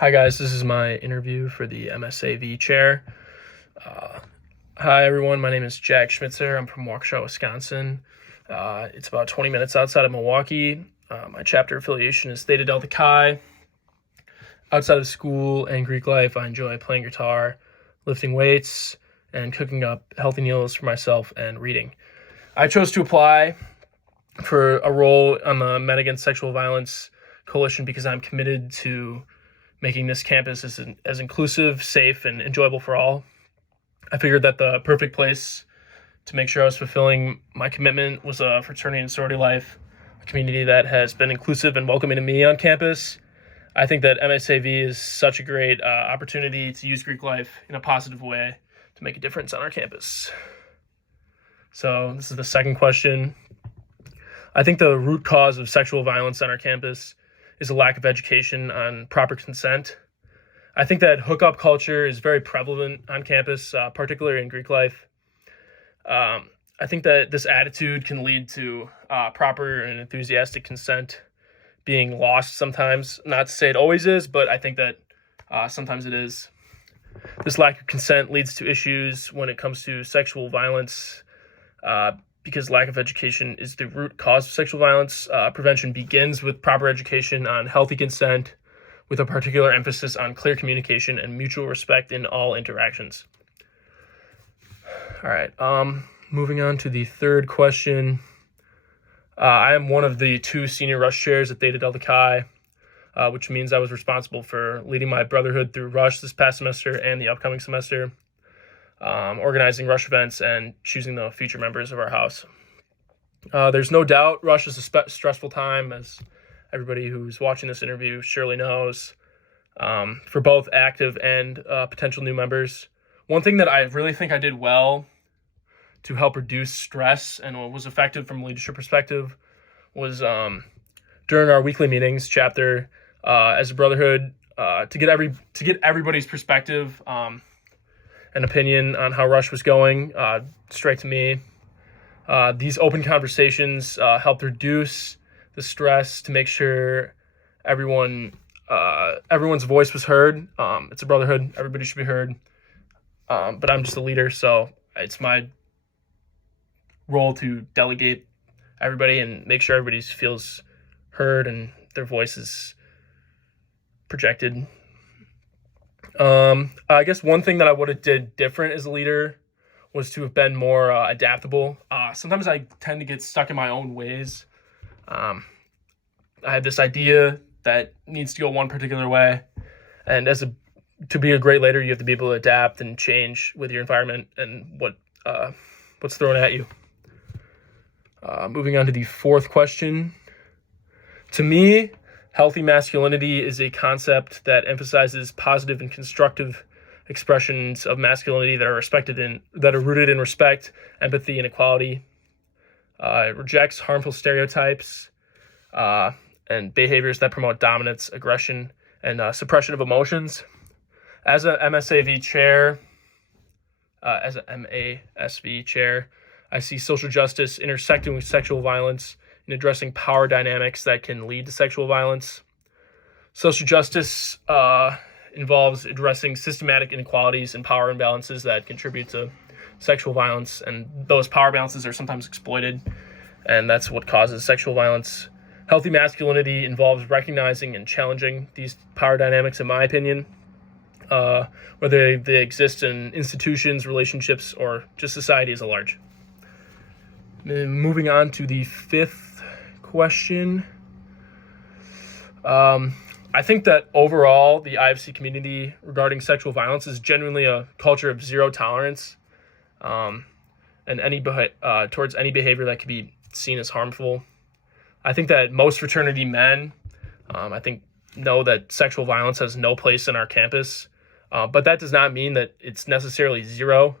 Hi guys, this is my interview for the MASV chair. Hi everyone, my name is Jack Schmitzer. I'm from Waukesha, Wisconsin. It's about 20 minutes outside of Milwaukee. My chapter affiliation is Theta Delta Chi. Outside of school and Greek life, I enjoy playing guitar, lifting weights, and cooking up healthy meals for myself and reading. I chose to apply for a role on the Men Against Sexual Violence Coalition because I'm committed to making this campus as inclusive, safe, and enjoyable for all. I figured that the perfect place to make sure I was fulfilling my commitment was a fraternity and sorority life, a community that has been inclusive and welcoming to me on campus. I think that MASV is such a great opportunity to use Greek life in a positive way to make a difference on our campus. So this is the second question. I think the root cause of sexual violence on our campus is a lack of education on proper consent. I think that hookup culture is very prevalent on campus, particularly in Greek life. I think that this attitude can lead to proper and enthusiastic consent being lost sometimes. Not to say it always is, but I think that sometimes it is. This lack of consent leads to issues when it comes to sexual violence, because lack of education is the root cause of sexual violence. Prevention begins with proper education on healthy consent, with a particular emphasis on clear communication and mutual respect in all interactions. All right, moving on to the third question. I am one of the 2 senior rush chairs at Theta Delta Chi, which means I was responsible for leading my brotherhood through rush this past semester and the upcoming semester, organizing rush events and choosing the future members of our house. There's no doubt rush is a stressful time, as everybody who's watching this interview surely knows, for both active and potential new members. One thing that I really think I did well to help reduce stress and what was effective from a leadership perspective was during our weekly meetings chapter as a brotherhood, to get everybody's perspective an opinion on how rush was going straight to me. These open conversations helped reduce the stress to make sure everyone's voice was heard. It's a brotherhood. Everybody should be heard. But I'm just a leader, so it's my role to delegate everybody and make sure everybody feels heard and their voice is projected. I guess one thing that I would have did different as a leader was to have been more adaptable. Sometimes I tend to get stuck in my own ways. I have this idea that needs to go one particular way, and to be a great leader, you have to be able to adapt and change with your environment and what's thrown at you. Moving on to the fourth question. To me, healthy masculinity is a concept that emphasizes positive and constructive expressions of masculinity that are rooted in respect, empathy, and equality. It rejects harmful stereotypes and behaviors that promote dominance, aggression, and suppression of emotions. As a MASV chair, I see social justice intersecting with sexual violence in addressing power dynamics that can lead to sexual violence. Social justice involves addressing systematic inequalities and power imbalances that contribute to sexual violence, and those power balances are sometimes exploited, and that's what causes sexual violence. Healthy masculinity involves recognizing and challenging these power dynamics, in my opinion, whether they exist in institutions, relationships, or just society as a large. Moving on to the fifth question. I think that overall, the IFC community regarding sexual violence is genuinely a culture of zero tolerance, and towards any behavior that could be seen as harmful. I think that most fraternity men, know that sexual violence has no place in our campus, but that does not mean that it's necessarily zero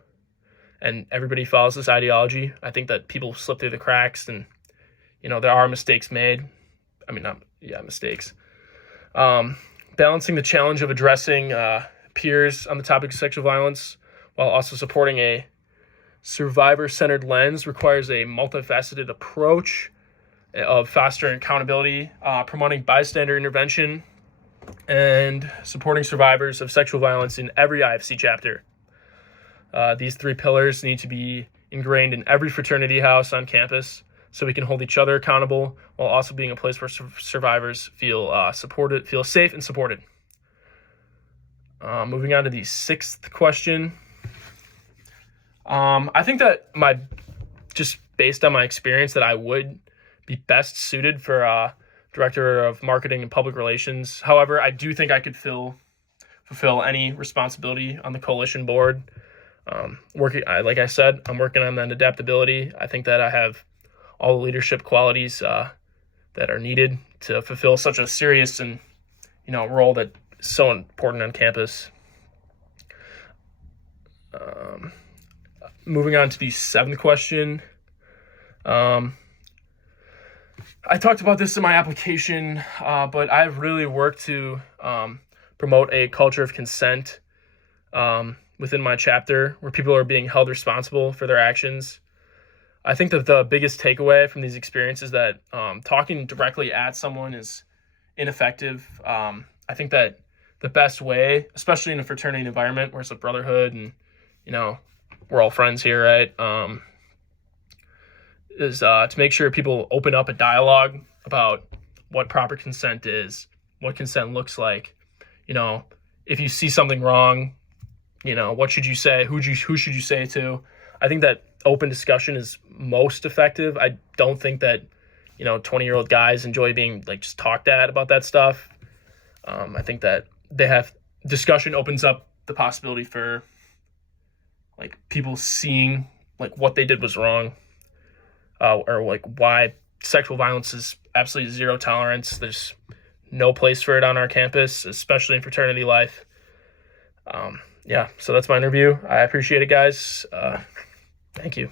and everybody follows this ideology. I think that people slip through the cracks, and there are mistakes made. Mistakes. Balancing the challenge of addressing peers on the topic of sexual violence while also supporting a survivor-centered lens requires a multifaceted approach of fostering accountability, promoting bystander intervention, and supporting survivors of sexual violence in every IFC chapter. These 3 pillars need to be ingrained in every fraternity house on campus so we can hold each other accountable while also being a place where survivors feel supported, feel safe and supported. Moving on to the 6th question. I think that just based on my experience, that I would be best suited for Director of Marketing and Public Relations. However, I do think I could fulfill any responsibility on the coalition board. Like I said, I'm working on that adaptability. I think that I have all the leadership qualities that are needed to fulfill such a serious and role that's so important on campus. Moving on to the 7th question. I talked about this in my application, but I've really worked to promote a culture of consent within my chapter where people are being held responsible for their actions. I think that the biggest takeaway from these experiences is that talking directly at someone is ineffective. I think that the best way, especially in a fraternity environment where it's a brotherhood and, we're all friends here, right? Is to make sure people open up a dialogue about what proper consent is, what consent looks like. If you see something wrong, what should you say? Who should you say it to? I think that open discussion is most effective. I don't think that 20-year-old guys enjoy being just talked at about that stuff. I think that discussion opens up the possibility for people seeing what they did was wrong, or why sexual violence is absolutely zero tolerance. There's no place for it on our campus, especially in fraternity life. So that's my interview. I appreciate it, guys. Thank you.